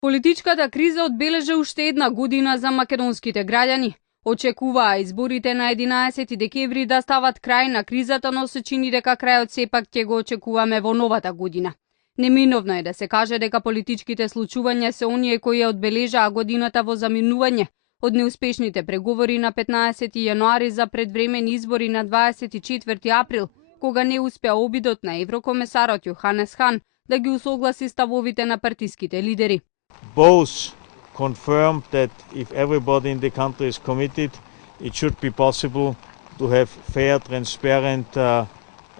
Политичката криза одбележа уште една година за македонските граѓани. Очекуваа изборите на 11 декември да стават крај на кризата, но се чини дека крајот сепак ќе го очекуваме во новата година. Неминовно е да се каже дека политичките случувања се оние кои ја одбележаа годината во заминување, од неуспешните преговори на 15 јануари за предвремени избори на 24 април, кога не успеа обидот на еврокомесарот Јоханес Хан да ги усогласи ставовите на партиските лидери. Both confirmed that if everybody in the country is committed, it should be possible to have fair, transparent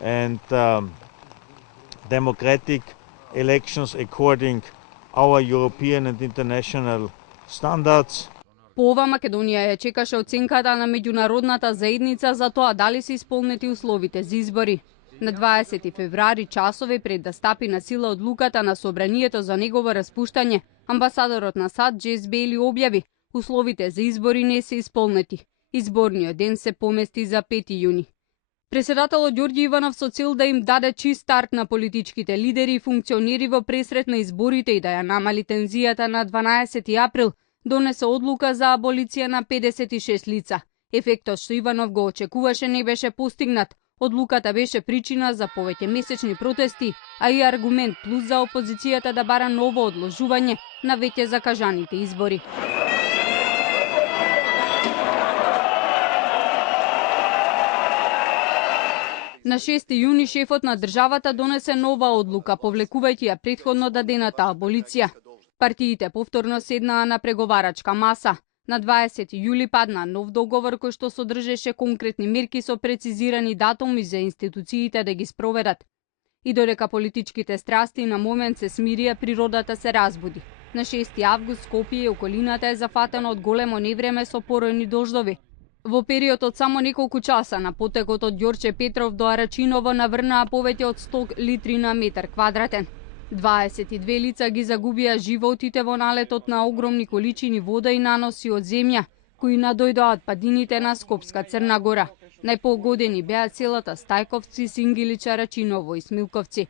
and democratic elections according our European and international standards. По ова Македонија ја чекаше оценката на меѓународната заедница за тоа дали се исполнети условите за избори. На 20 февруари, часови пред да стапи на сила одлуката на собранието за негово распуштање, амбасадорот на САД Джейс Бейли објави: условите за избори не се исполнети. Изборниот ден се помести за 5 јуни. Председателот Ѓорѓи Иванов со цел да им даде чист старт на политичките лидери и функционери во пресрет на изборите и да ја намали тензијата, на 12 април донесе одлука за аболиција на 56 лица. Ефектот што Иванов го очекуваше не беше постигнат. Одлуката беше причина за повеќе месечни протести, а и аргумент плюс за опозицијата да бара ново одложување на веќе закажаните избори. На 6 јуни шефот на државата донесе нова одлука, повлекувајќи ја претходно дадената аболиција. Партиите повторно седнаа на преговарачка маса. На 20 јули падна нов договор кој што содржеше конкретни мерки со прецизирани датуми за институциите да ги спроведат. И додека политичките страсти на момент се смирија, природата се разбуди. На 6 август Скопје и околината е зафатено од големо невреме со поројни дождови. Во период од само неколку часа на потекот од Ѓорче Петров до Арачиново наврнаа повеќе од 100 литри на метар квадратен. 22 лица ги загубија животите во налетот на огромни количини вода и наноси од земја, кои надојдоа од падините на Скопска Црна Гора. Најпогодени беа селата Стајковци, Сингилича, Рачиново и Смилковци.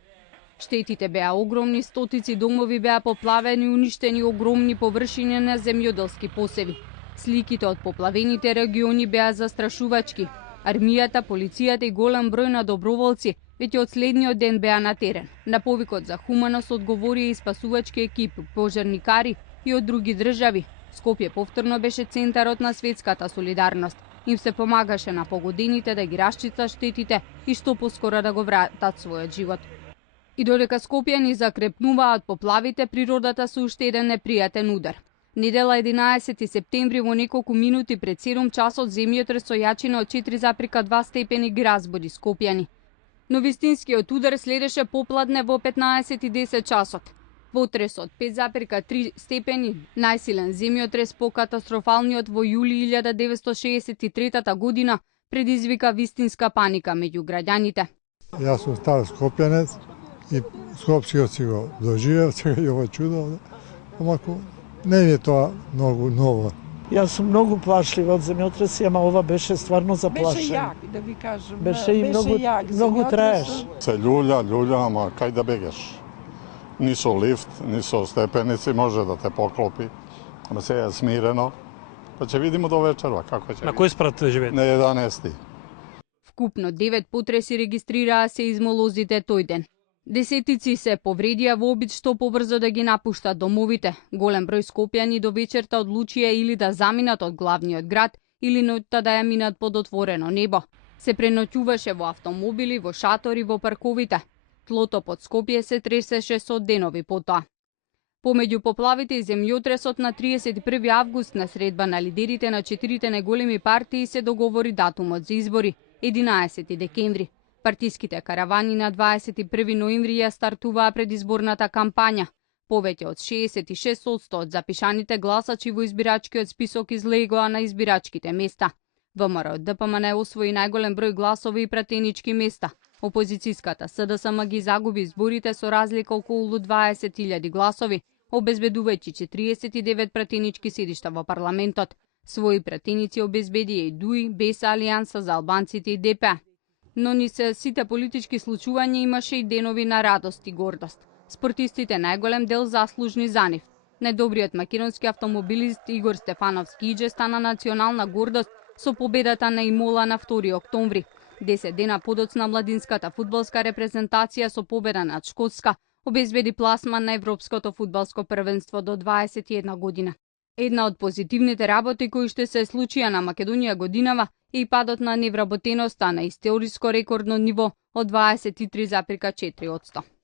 Штетите беа огромни, стотици домови беа поплавени и уништени огромни површини на земјоделски посеви. Сликите од поплавените региони беа застрашувачки. Армијата, полицијата и голем број на доброволци веќе од следниот ден беа на терен. На повикот за хуманост одговорија и спасувачки екипи, пожарникари и од други држави. Скопје повторно беше центарот на светската солидарност. Им се помагаше на погодените да ги расчитат штетите и што поскоро да го вратат својот живот. И додека скопјани закрепнуваа од поплавите, природата со уште еден непријатен удар. Недела 11 септември во неколку минути пред 7 часот земјотрес со јачина од 4,2 степени ги разбуди скопјани. Но вистинскиот удар следеше попладне во 15:10 часот. Потресот 5,3 степени, најсилен земјотрес по катастрофалниот во јули 1963 година, предизвика вистинска паника меѓу граѓаните. Јас сум стар скопјанец и скопскиот си го доживеав, сега и ова чудо, амако не е тоа многу ново. Јас сум многу плашлива од земјотреси, ама ова беше стварно заплашен. Беше јак, да ви кажам. Беше и многу траеш. Се љулја, ама кај да бегаш? Ни со лифт, ни со степеници може да те поклопи. Ама сега е смирено. Па ќе видиме до вечерва како ќе. На кој спрат живеете? На 11. Вкупно 9 потреси регистрираа сеизмолозите тој ден. Десетици се повредија во обид што побрзо да ги напуштат домовите. Голем број скопјани до вечерта одлучија или да заминат од главниот град, или ноќта да ја минат под отворено небо. Се преноќуваше во автомобили, во шатори, во парковите. Тлото под Скопје се тресеше со денови потоа. Помеѓу поплавите и земјотресот на 31 август на средба на лидерите на 4 најголеми партии се договори датумот за избори, 11 декември. Партиските каравани на 21 ноември ја стартуваа предизборната кампања. Повеќе од 66% од запишаните гласачи во избирачкиот список излегоа на избирачките места. ВМРО ДПМН освои најголем број гласови и пратенички места. Опозицијската СДСМ ги загуби изборите со разлика околу 20.000 гласови, обезбедувајќи 49 пратенички седишта во парламентот. Своји пратеници обезбедија и ДУИ, БЕС, Алијанса за албанците и ДП. Но ни се сите политички случувања имаше и денови на радост и гордост. Спортистите најголем дел заслужни за нив. Најдобриот македонски автомобилист Игор Стефановски Иџе стана национална гордост со победата на Имола на 2 октомври. 10 дена подоцна младинската фудбалска репрезентација со победа над Шкотска обезбеди пласман на Европското фудбалско првенство до 21 година. Една од позитивните работи кои што се случија на Македонија годинава е и падот на невработеноста на историско рекордно ниво од 23,4%.